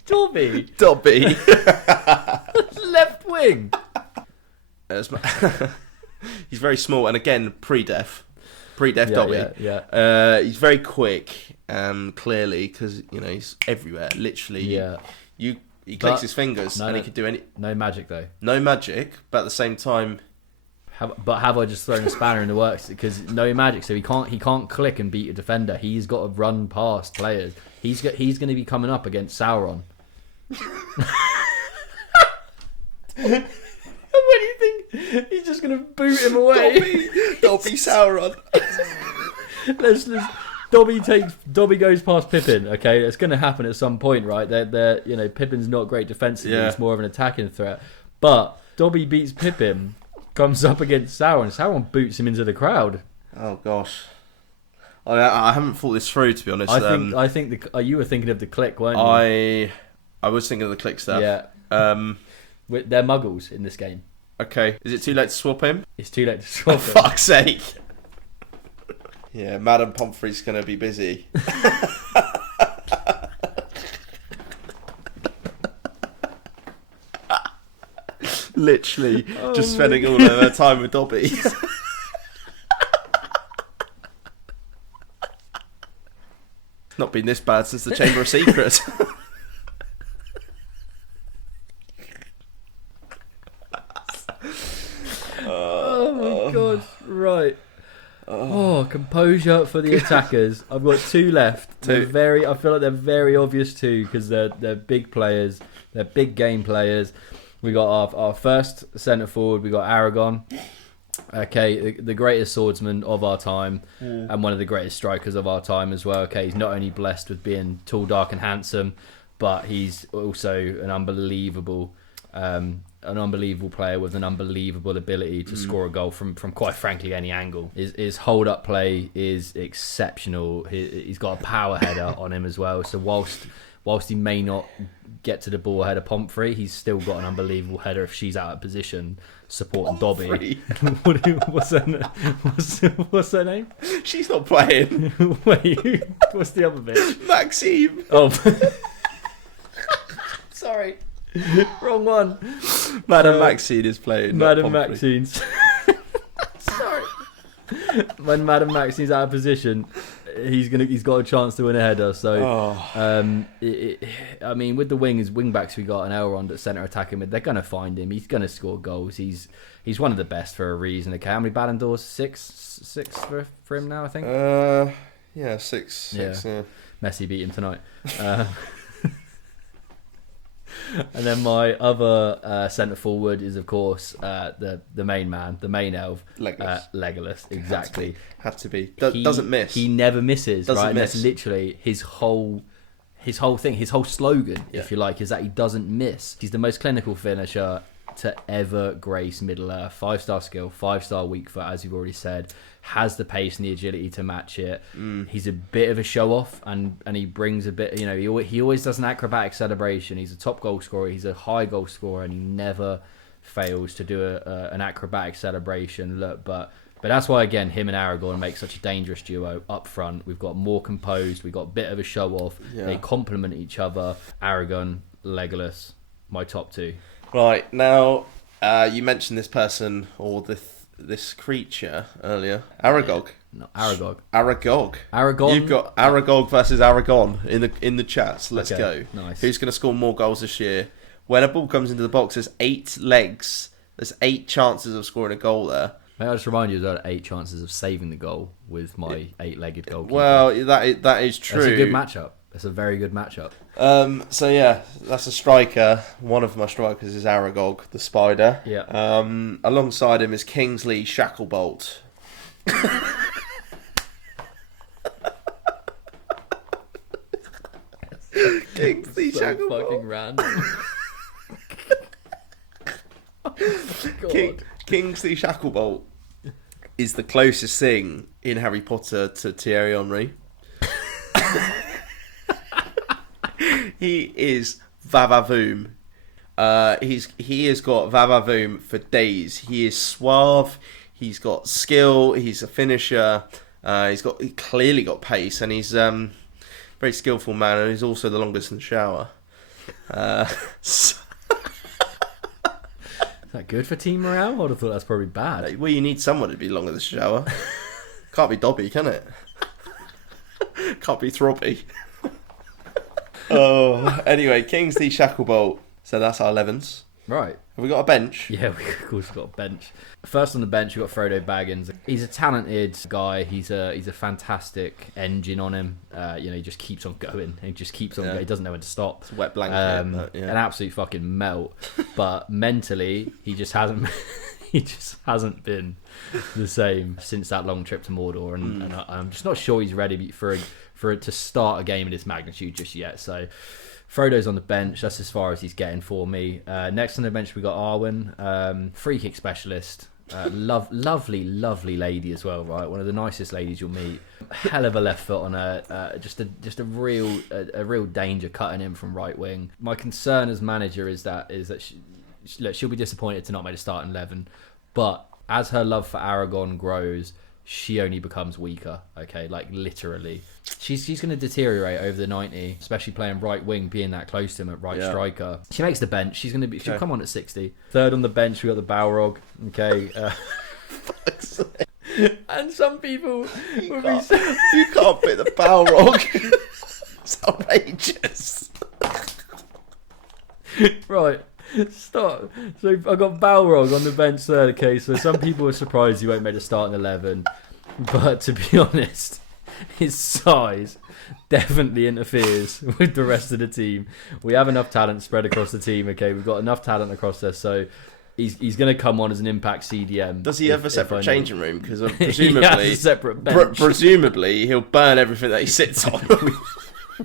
Dobby. Left wing. He's very small, and again, pre-deaf Dobby. Yeah. He's very quick, clearly, because he's everywhere. Literally, he clicks his fingers, and he could do any. No magic though. No magic, but at the same time. Have I just thrown a spanner in the works? Because no magic, so he can't click and beat a defender. He's got to run past players. He's going to be coming up against Sauron. What do you think? He's just going to boot him away. Dobby Sauron. Dobby goes past Pippin. Okay, it's going to happen at some point, right? Pippin's not great defensively. Yeah. He's more of an attacking threat. But Dobby beats Pippin, comes up against Sauron. Sauron boots him into the crowd. Oh gosh, I haven't thought this through, to be honest. I think you were thinking of the click, weren't you? I was thinking of the click stuff. Yeah. They're muggles in this game. Okay. Is it too late to swap him? It's too late to swap him. For fuck's sake. Yeah, Madam Pomfrey's going to be busy. Literally just spending all of her time with Dobby. Not been this bad since the Chamber of Secrets. Oh my god! Right. Oh, composure for the attackers. I've got two left. I feel like they're very obvious too because they're big players. They're big game players. We got our first centre forward. We got Aragon. Okay, the greatest swordsman of our time, and one of the greatest strikers of our time as well. Okay, he's not only blessed with being tall, dark, and handsome, but he's also an unbelievable player with an unbelievable ability to score a goal from quite frankly any angle. His hold up play is exceptional. He's got a power header on him as well. So whilst he may not get to the ball ahead of Pomfrey, he's still got an unbelievable header if she's out of position supporting Dobby. What's her name? She's not playing. Wait, what's the other bit? Maxime. Oh, sorry, wrong one. Madam Maxine is playing. Madam Maxine's. Sorry. When Madam Maxine's out of position, he's got a chance to win a header. So, I mean, with the wing backs we got and Elrond at centre attacking mid, they're gonna find him. He's gonna score goals. He's one of the best for a reason. Okay, how many Ballon d'Ors? Six for him now, I think. Yeah, six. Yeah. Messi beat him tonight. And then my other centre forward is, of course, the main man, the main elf, Legolas. Exactly, had to be. Doesn't miss. He never misses. Doesn't right, miss. And that's literally his whole thing, his whole slogan, if you like, is that he doesn't miss. He's the most clinical finisher to ever grace Middle Earth. 5-star skill, 5-star weak foot, as you've already said. Has the pace and the agility to match it. He's a bit of a show off, and he brings a bit. You know, he always does an acrobatic celebration. He's a top goal scorer. He's a high goal scorer, and he never fails to do an acrobatic celebration. Look, but that's why again him and Aragorn make such a dangerous duo up front. We've got more composed. We've got a bit of a show off. Yeah. They complement each other. Aragorn, Legolas, my top two. Right, now you mentioned this person or this creature earlier. Aragog. No, Aragog. Aragog. Aragon. You've got Aragog versus Aragon in the chats. Let's go. Nice. Who's going to score more goals this year? When a ball comes into the box, there's 8 legs. There's 8 chances of scoring a goal there. May I just remind you that 8 chances of saving the goal with my 8-legged goalkeeper. Well, that is true. That's a good matchup. It's a very good matchup. So yeah, that's a striker. One of my strikers is Aragog, the spider. Yeah. Alongside him is Kingsley Shacklebolt. Kingsley Shacklebolt. Fucking random. Kingsley Shacklebolt is the closest thing in Harry Potter to Thierry Henry. He is Vavavoom. He has got Vavavoom for days. He is suave. He's got skill. He's a finisher. He's clearly got pace, and he's very skillful man. And he's also the longest in the shower. Is that good for team morale? I would have thought that's probably bad. Well, you need someone to be long in the shower. Can't be Dobby, can it? Can't be Throbby. Anyway, Kingsley Shacklebolt. So that's our 11s. Right. Have we got a bench? Yeah, of course we've got a bench. First on the bench, we've got Frodo Baggins. He's a talented guy. He's a fantastic engine on him. He just keeps on going. He just keeps on going. He doesn't know when to stop. It's a wet blanket. An absolute fucking melt. But mentally, he just hasn't been the same since that long trip to Mordor. And I'm just not sure he's ready for it to start a game of this magnitude just yet. So Frodo's on the bench. That's as far as he's getting for me. Next on the bench we got Arwen, free kick specialist. Lovely lady as well, right? One of the nicest ladies you'll meet. Hell of a left foot on her. Just a real danger cutting in from right wing. My concern as manager is that she'll be disappointed to not make a starting 11, but as her love for Aragon grows, she only becomes weaker. Okay, like literally, she's going to deteriorate over the 90, especially playing right wing, being that close to him at right striker. She makes the bench. She'll come on at 60. Third on the bench, we got the Balrog. Okay, and some people you can't pick the Balrog. It's outrageous. Right. Stop. So I got Balrog on the bench third. Okay, so some people are surprised he won't make a starting 11, but to be honest, his size definitely interferes with the rest of the team. We have enough talent spread across the team. Okay, we've got enough talent across there, so he's going to come on as an impact CDM. Does he have a separate changing room? Because presumably, he has a separate bench. Presumably, he'll burn everything that he sits on.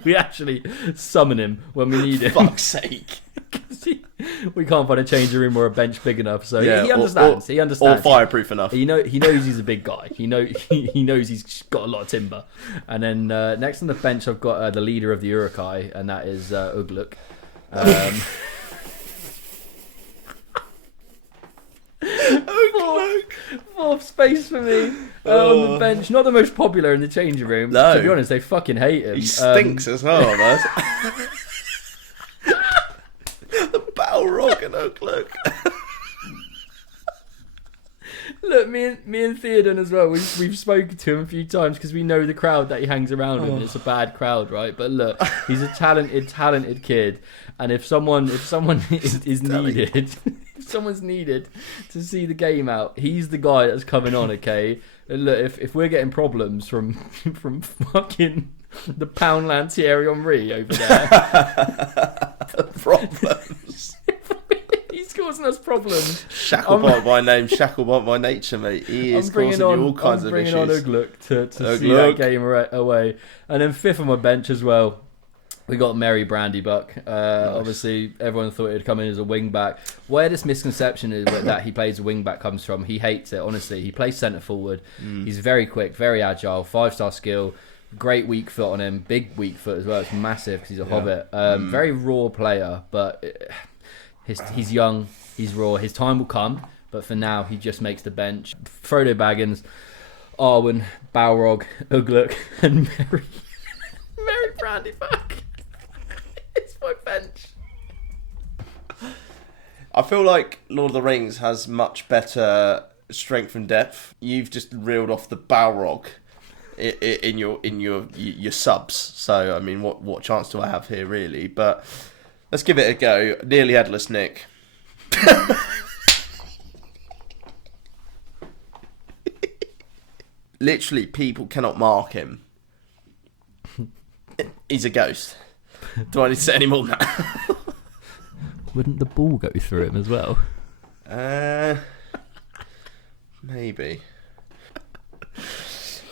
We actually summon him when we need him. Fuck's sake. We can't find a changing room or a bench big enough, so he understands. He understands. Or fireproof enough. He knows he's a big guy. He knows he's got a lot of timber. And then next on the bench, I've got the leader of the Urukai, and that is Ugluk. Fourth space for me on the bench. Not the most popular in the changing room. No. To be honest, they fucking hate him. He stinks as well, man. The Balrog and Oaklook. Look, me and Theoden as well. We've spoken to him a few times because we know the crowd that he hangs around with. It's a bad crowd, right? But look, he's a talented kid, and if someone is needed, if someone's needed to see the game out, he's the guy that's coming on. Okay, and look, if we're getting problems from fucking the Poundland Thierry Henry over there, Problems. He's causing us problems. Shacklebot by name, Shacklebot by nature, mate. He is causing you all kinds of issues. I'm bringing on Ugluk to see that game away. And then fifth on my bench as well, we got Merry Brandybuck. Nice. Obviously, everyone thought he'd come in as a wing-back. Where this misconception is that he plays a wing-back comes from, he hates it, honestly. He plays centre-forward. He's very quick, very agile, 5-star skill. Great weak foot on him. Big weak foot as well. It's massive because he's a hobbit. Very raw player, but... He's young, he's raw, his time will come, but for now he just makes the bench. Frodo Baggins, Arwen, Balrog, Ugluk, and Merry Brandybuck. It's my bench. I feel like Lord of the Rings has much better strength and depth. You've just reeled off the Balrog in your subs, so I mean, what chance do I have here really? But let's give it a go. Nearly Headless Nick. Literally, people cannot mark him. He's a ghost. Do I need to say any more than that? Wouldn't the ball go through him as well? Maybe.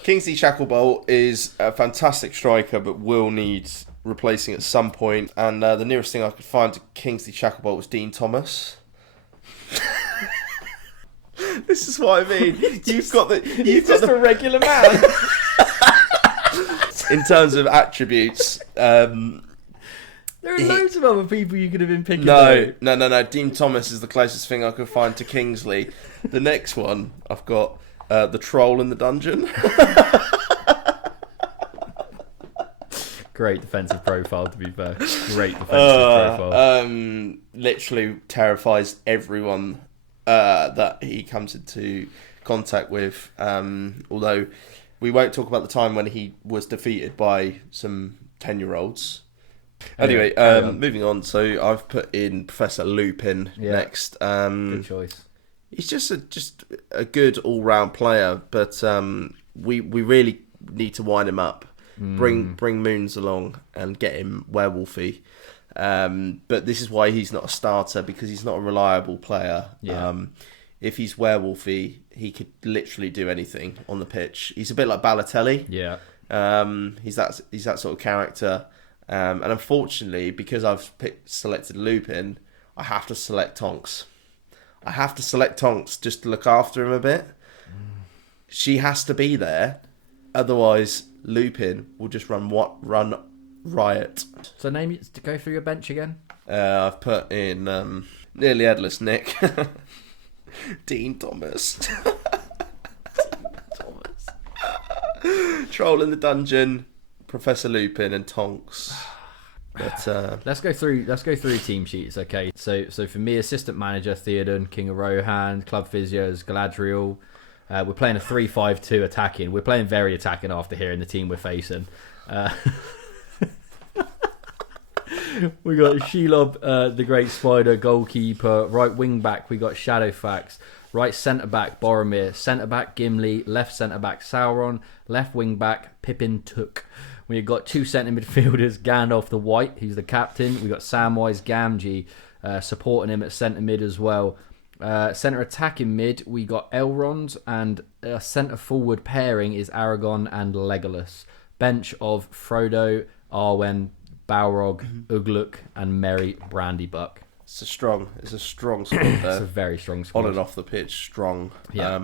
Kingsley Shacklebolt is a fantastic striker, but will need replacing at some point. And the nearest thing I could find to Kingsley Shacklebolt was Dean Thomas. This is what I mean. You've got a regular man. In terms of attributes, there are loads of other people you could have been picking. No. Dean Thomas is the closest thing I could find to Kingsley. The next one I've got the troll in the dungeon. Great defensive profile, to be fair. Great defensive profile. Literally terrifies everyone that he comes into contact with. Although we won't talk about the time when he was defeated by some 10-year-olds. Anyway, moving on. So I've put in Professor Lupin next. Good choice. He's just a good all-round player, but we really need to wind him up. Bring Moons along and get him werewolfy. But this is why he's not a starter, because he's not a reliable player. If he's werewolfy, he could literally do anything on the pitch. He's a bit like Balotelli. He's that sort of character. And unfortunately, because I've selected Lupin, I have to select Tonks. I have to select Tonks just to look after him a bit. She has to be there, otherwise Lupin will just run riot. So to go through your bench again. I've put in nearly headless Nick, Dean Thomas, Troll in the Dungeon, Professor Lupin, and Tonks. But let's go through team sheets. Okay, so for me, assistant manager Theoden, King of Rohan, club physios Galadriel. We're playing a 3-5-2 attacking. We're playing very attacking after hearing the team we're facing. We got Shelob, the Great Spider, goalkeeper. Right wing back, we got Shadowfax. Right centre back, Boromir. Centre back, Gimli. Left centre back, Sauron. Left wing back, Pippin Took. We've got 2 centre midfielders, Gandalf the White, who's the captain. We got Samwise Gamgee supporting him at centre mid as well. Centre attacking mid, we got Elrond, and centre forward pairing is Aragorn and Legolas. Bench of Frodo, Arwen, Balrog, Ugluk, and Merry Brandybuck. It's a strong squad there. It's a very strong squad. On and off the pitch, strong. Yeah.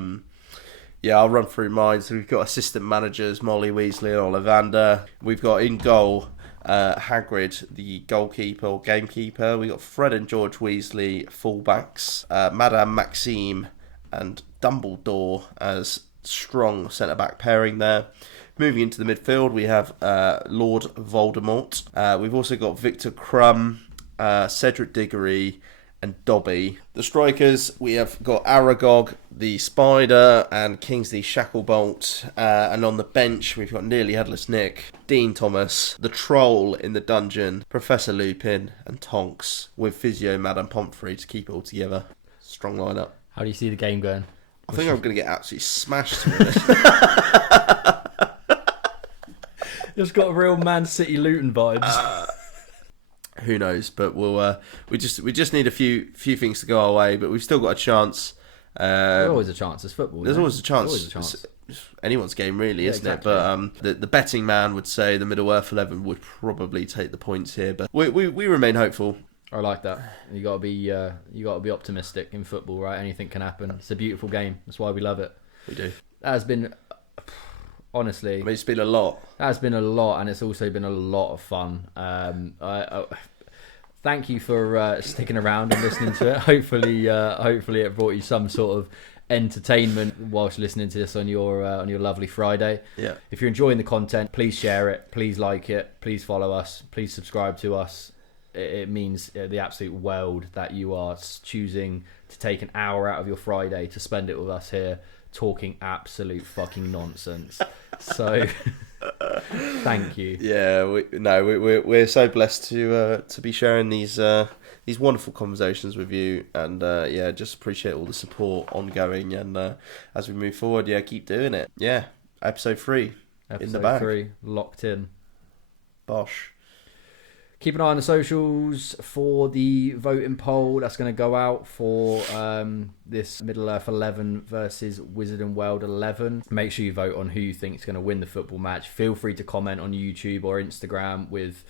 I'll run through mine. So we've got assistant managers, Molly Weasley and Ollivander. We've got in goal, Hagrid, the goalkeeper or gamekeeper. We got Fred and George Weasley, fullbacks. Madame Maxime and Dumbledore as strong centre-back pairing there. Moving into the midfield, we have Lord Voldemort. We've also got Victor Crumb, Cedric Diggory, and Dobby. The strikers, we have got Aragog, the Spider, and Kingsley Shacklebolt. And on the bench, we've got Nearly Headless Nick, Dean Thomas, the Troll in the Dungeon, Professor Lupin, and Tonks, with physio Madame Pomfrey to keep it all together. Strong lineup. How do you see the game going? I think I'm going to get absolutely smashed. It's got real Man City Luton vibes. Who knows? But we just need a few things to go our way. But we've still got a chance. There's always a chance. It's football. There's always a chance. Always a chance. It's anyone's game, really, isn't exactly. it? But the betting man would say the Middle Earth 11 would probably take the points here. But we remain hopeful. I like that. You got to be optimistic in football, right? Anything can happen. It's a beautiful game. That's why we love it. We do. That has been, honestly, I mean, it's been a lot. That has been a lot, and it's also been a lot of fun. I thank you for sticking around and listening to it. Hopefully it brought you some sort of entertainment whilst listening to this on your lovely Friday. Yeah. If you're enjoying the content, please share it, please like it, please follow us, please subscribe to us. It means the absolute world that you are choosing to take an hour out of your Friday to spend it with us here talking absolute fucking nonsense. So thank you. Yeah, we're so blessed to be sharing these wonderful conversations with you, and just appreciate all the support ongoing, and as we move forward, keep doing it. Episode 3 in the bag. 3 locked in. Bosh. Keep an eye on the socials for the voting poll that's going to go out for this Middle Earth 11 versus Wizard and World 11. Make sure you vote on who you think is going to win the football match. Feel free to comment on YouTube or Instagram with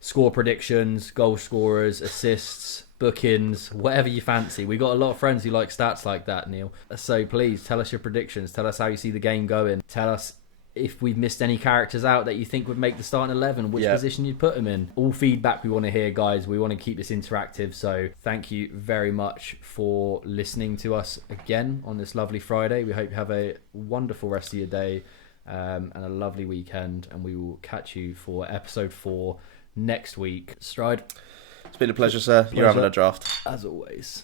score predictions, goal scorers, assists, bookings, whatever you fancy. We got a lot of friends who like stats like that, Neil. So please tell us your predictions. Tell us how you see the game going. Tell us if we've missed any characters out that you think would make the starting 11, which position you'd put them in. All feedback we want to hear, guys. We want to keep this interactive. So thank you very much for listening to us again on this lovely Friday. We hope you have a wonderful rest of your day and a lovely weekend. And we will catch you for episode 4 next week. Stride. It's been a pleasure, sir. You're having a draft. As always.